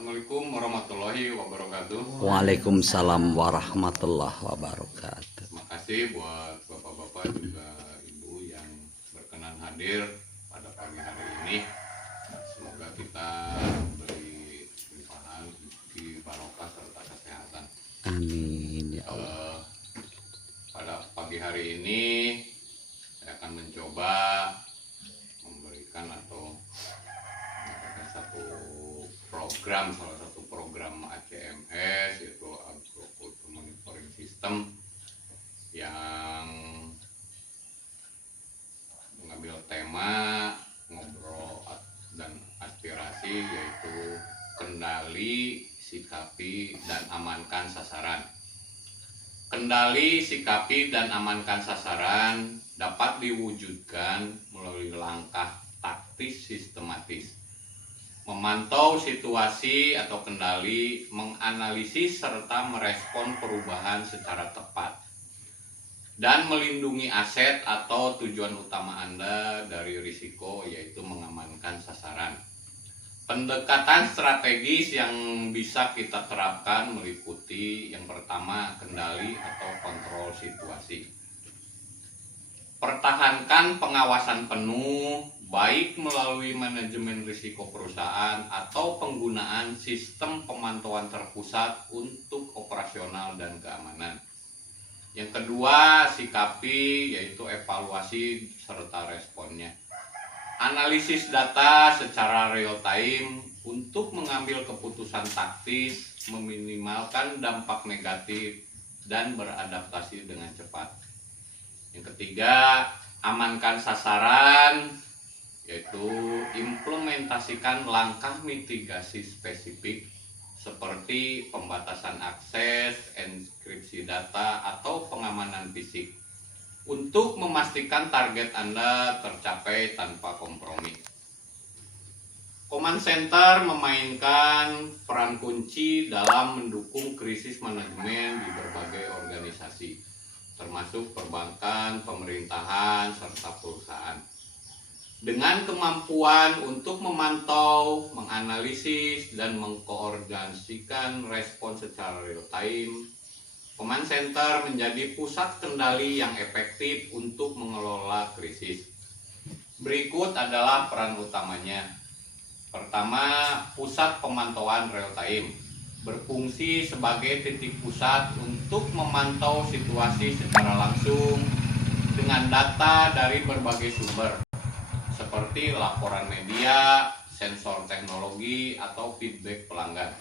Assalamualaikum warahmatullahi wabarakatuh. Waalaikumsalam warahmatullahi wabarakatuh. Terima kasih buat bapak-bapak juga ibu yang berkenan hadir pada pagi hari ini. Semoga kita diberi kelimpahan, rezeki, barokah serta kesehatan. Amin ya Allah. Pada pagi hari ini saya akan mencoba memberikan atau mengadakan salah satu program ACMS, yaitu Agriculture Monitoring System, yang mengambil tema ngobrol dan aspirasi, yaitu kendali, sikapi, dan amankan sasaran. Kendali, sikapi, dan amankan sasaran dapat diwujudkan melalui langkah taktis sistematis, memantau situasi atau kendali, menganalisis serta merespon perubahan secara tepat, dan melindungi aset atau tujuan utama Anda dari risiko, yaitu mengamankan sasaran. Pendekatan strategis yang bisa kita terapkan meliputi yang pertama, kendali atau kontrol situasi. Pertahankan pengawasan penuh, baik melalui manajemen risiko perusahaan atau penggunaan sistem pemantauan terpusat untuk operasional dan keamanan. Yang kedua, sikapi, yaitu evaluasi serta responnya. Analisis data secara real time untuk mengambil keputusan taktis, meminimalkan dampak negatif, dan beradaptasi dengan cepat. Yang ketiga, amankan sasaran, yaitu implementasikan langkah mitigasi spesifik seperti pembatasan akses, enkripsi data, atau pengamanan fisik untuk memastikan target Anda tercapai tanpa kompromi. Command Center memainkan peran kunci dalam mendukung krisis manajemen di berbagai organisasi, termasuk perbankan, pemerintahan, serta perusahaan. Dengan kemampuan untuk memantau, menganalisis, dan mengkoordinasikan respon secara real time, Command Center menjadi pusat kendali yang efektif untuk mengelola krisis. Berikut adalah peran utamanya. Pertama, pusat pemantauan real time berfungsi sebagai titik pusat untuk memantau situasi secara langsung dengan data dari berbagai sumber, seperti laporan media, sensor teknologi, atau feedback pelanggan.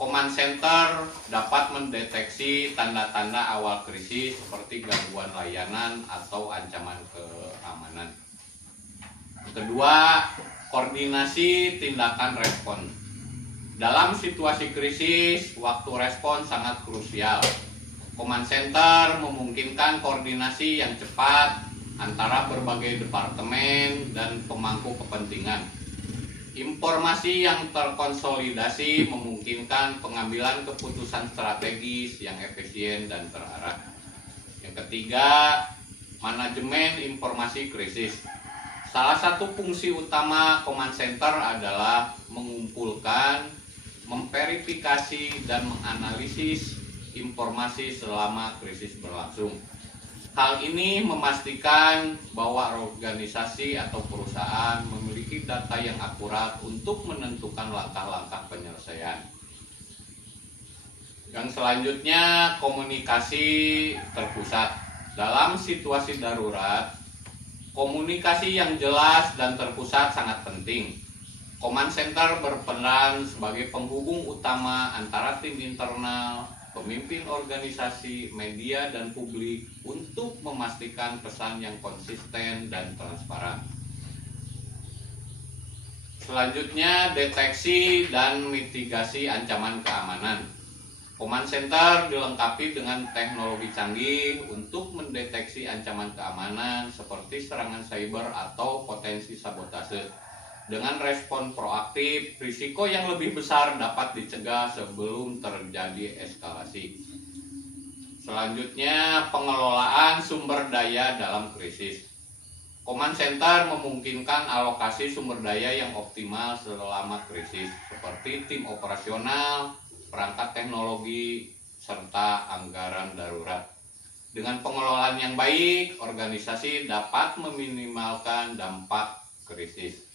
Command Center dapat mendeteksi tanda-tanda awal krisis seperti gangguan layanan atau ancaman keamanan. Kedua, koordinasi tindakan respon. Dalam situasi krisis, waktu respon sangat krusial. Command Center memungkinkan koordinasi yang cepat antara berbagai departemen dan pemangku kepentingan. Informasi yang terkonsolidasi memungkinkan pengambilan keputusan strategis yang efisien dan terarah. Yang ketiga, manajemen informasi krisis. Salah satu fungsi utama Command Center adalah mengumpulkan, memverifikasi, dan menganalisis informasi selama krisis berlangsung. Hal ini memastikan bahwa organisasi atau perusahaan memiliki data yang akurat untuk menentukan langkah-langkah penyelesaian. Yang selanjutnya, komunikasi terpusat. Dalam situasi darurat, komunikasi yang jelas dan terpusat sangat penting. Command Center berperan sebagai penghubung utama antara tim internal, pemimpin organisasi, media, dan publik untuk memastikan pesan yang konsisten dan transparan. Selanjutnya, deteksi dan mitigasi ancaman keamanan. Command Center dilengkapi dengan teknologi canggih untuk mendeteksi ancaman keamanan seperti serangan cyber atau potensi sabotase. Dengan respon proaktif, risiko yang lebih besar dapat dicegah sebelum terjadi eskalasi. Selanjutnya, pengelolaan sumber daya dalam krisis. Command Center memungkinkan alokasi sumber daya yang optimal selama krisis, seperti tim operasional, perangkat teknologi, serta anggaran darurat. Dengan pengelolaan yang baik, organisasi dapat meminimalkan dampak krisis.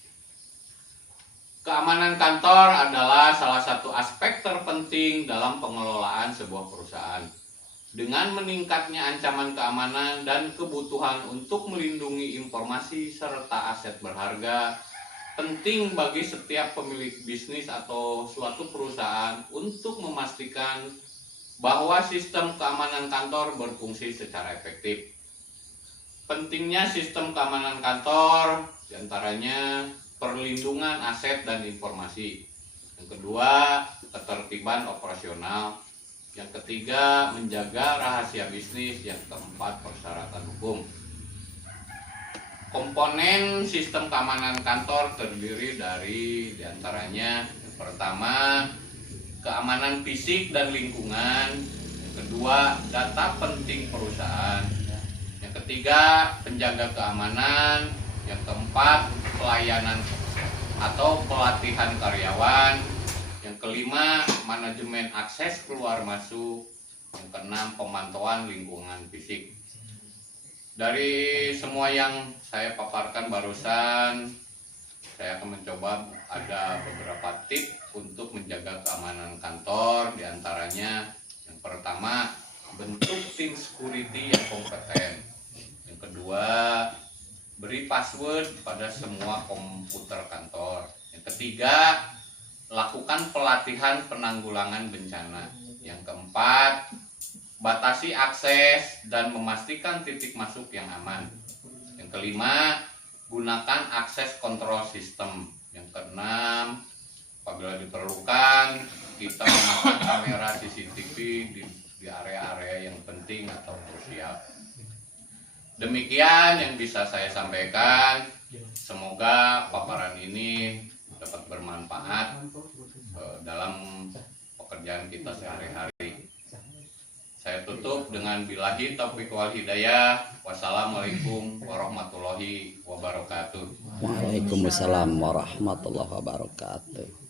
Keamanan kantor adalah salah satu aspek terpenting dalam pengelolaan sebuah perusahaan. Dengan meningkatnya ancaman keamanan dan kebutuhan untuk melindungi informasi serta aset berharga, penting bagi setiap pemilik bisnis atau suatu perusahaan untuk memastikan bahwa sistem keamanan kantor berfungsi secara efektif. Pentingnya sistem keamanan kantor diantaranya perlindungan aset dan informasi. Yang kedua, ketertiban operasional. Yang ketiga, menjaga rahasia bisnis. Yang keempat, persyaratan hukum. Komponen sistem keamanan kantor terdiri dari diantaranya yang pertama, keamanan fisik dan lingkungan. Yang kedua, data penting perusahaan. Yang ketiga, penjaga keamanan. Yang keempat, pelayanan atau pelatihan karyawan. Yang kelima, manajemen akses keluar masuk. Yang keenam, pemantauan lingkungan fisik. Dari semua yang saya paparkan barusan, saya akan mencoba ada beberapa tips untuk menjaga keamanan kantor. Di antaranya, yang pertama, bentuk tim security yang kompeten. Yang kedua, beri password pada semua komputer kantor. Yang ketiga, lakukan pelatihan penanggulangan bencana. Yang keempat, batasi akses dan memastikan titik masuk yang aman. Yang kelima, gunakan akses kontrol sistem. Yang keenam, apabila diperlukan, kita memasang kamera CCTV di area-area yang penting atau krusial. Demikian yang bisa saya sampaikan. Semoga paparan ini dapat bermanfaat dalam pekerjaan kita sehari-hari. Saya tutup dengan billahi taufiq wal hidayah. Wassalamualaikum warahmatullahi wabarakatuh. Waalaikumsalam warahmatullahi wabarakatuh.